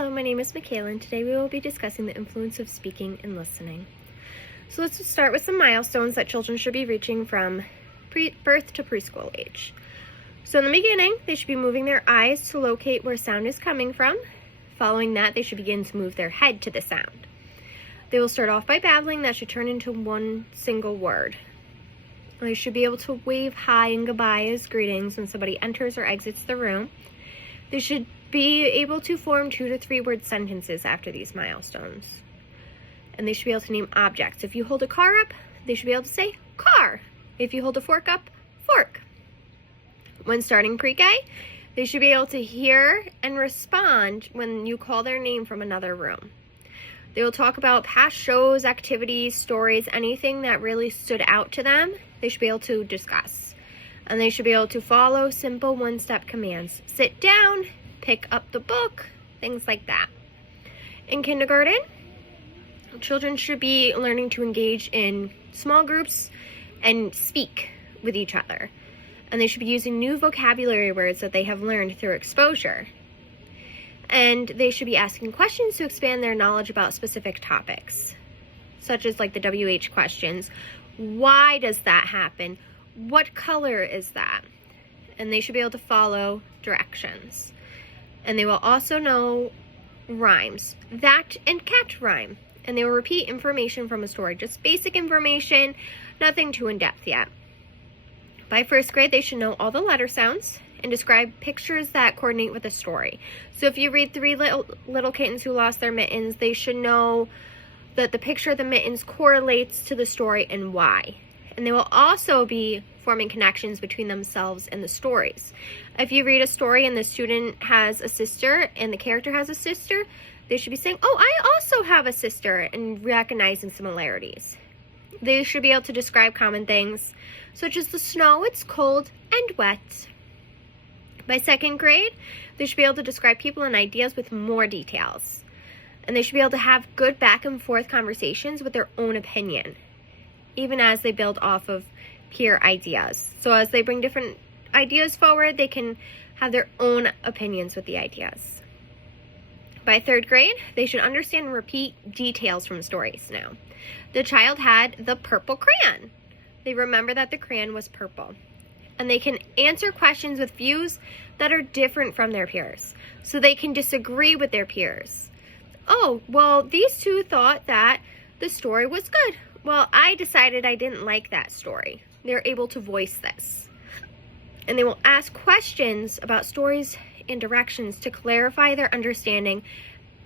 Hello, my name is Mikayla, and today we will be discussing the influence of speaking and listening. So let's start with some milestones that children should be reaching from birth to preschool age. So in the beginning, they should be moving their eyes to locate where sound is coming from. Following that, they should begin to move their head to the sound. They will start off by babbling that should turn into one single word. They should be able to wave hi and goodbye as greetings when somebody enters or exits the room. They should be able to form 2 to 3 word sentences after these milestones. And they should be able to name objects. If you hold a car up, they should be able to say car. If you hold a fork up, fork. When starting pre-K, they should be able to hear and respond when you call their name from another room. They will talk about past shows, activities, stories, anything that really stood out to them, they should be able to discuss. And they should be able to follow simple one-step commands. Sit down, pick up the book, things like that. In kindergarten, children should be learning to engage in small groups and speak with each other. And they should be using new vocabulary words that they have learned through exposure. And they should be asking questions to expand their knowledge about specific topics, such as like the WH questions. Why does that happen? What color is that? And they should be able to follow directions. And they will also know rhymes. That and cat rhyme. And they will repeat information from a story. Just basic information, nothing too in-depth yet. By first grade, they should know all the letter sounds and describe pictures that coordinate with the story. So if you read 3 little kittens who lost their mittens, they should know that the picture of the mittens correlates to the story and why. And they will also be forming connections between themselves and the stories. If you read a story and the student has a sister and the character has a sister, they should be saying, oh, I also have a sister, and recognizing similarities. They should be able to describe common things, such as the snow, it's cold and wet. By second grade, they should be able to describe people and ideas with more details. And they should be able to have good back and forth conversations with their own opinion, even as they build off of peer ideas. So as they bring different ideas forward, they can have their own opinions with the ideas. By third grade, they should understand and repeat details from stories now. The child had the purple crayon. They remember that the crayon was purple. And they can answer questions with views that are different from their peers. So they can disagree with their peers. Oh, well, these two thought that the story was good. Well, I decided I didn't like that story. They're able to voice this. And they will ask questions about stories and directions to clarify their understanding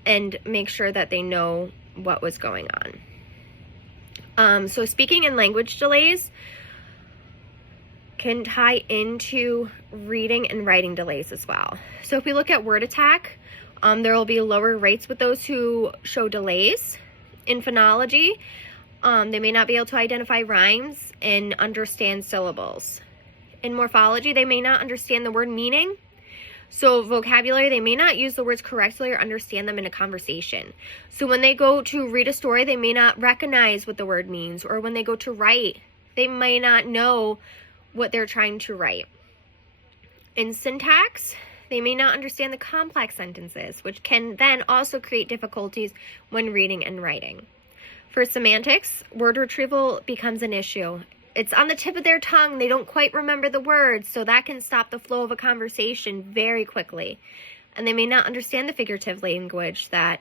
and make sure that they know what was going on. So speaking and language delays can tie into reading and writing delays as well. So if we look at word attack, there will be lower rates with those who show delays. In phonology, they may not be able to identify rhymes and understand syllables. In morphology, they may not understand the word meaning. So vocabulary, they may not use the words correctly or understand them in a conversation. So when they go to read a story, they may not recognize what the word means. Or when they go to write, they may not know what they're trying to write. In syntax, they may not understand the complex sentences, which can then also create difficulties when reading and writing. For semantics, word retrieval becomes an issue. It's on the tip of their tongue. They don't quite remember the words, so that can stop the flow of a conversation very quickly. And they may not understand the figurative language that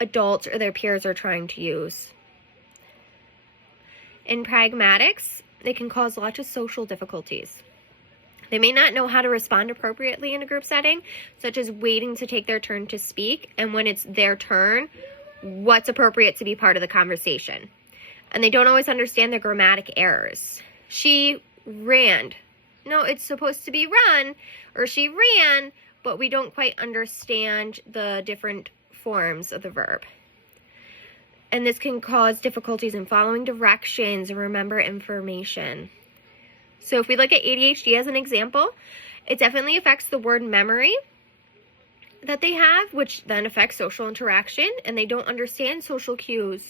adults or their peers are trying to use. In pragmatics, they can cause lots of social difficulties. They may not know how to respond appropriately in a group setting, such as waiting to take their turn to speak, and when it's their turn, what's appropriate to be part of the conversation. And they don't always understand the grammatic errors. She ran. No, it's supposed to be run, or she ran, but we don't quite understand the different forms of the verb. And this can cause difficulties in following directions and remember information. So if we look at ADHD as an example, it definitely affects the word memory that they have, which then affects social interaction, and they don't understand social cues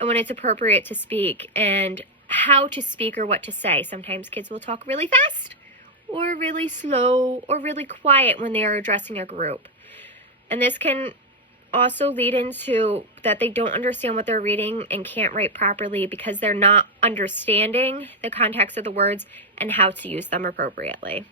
and when it's appropriate to speak and how to speak or what to say. Sometimes kids will talk really fast or really slow or really quiet when they are addressing a group. And this can also lead into that they don't understand what they're reading and can't write properly because they're not understanding the context of the words and how to use them appropriately.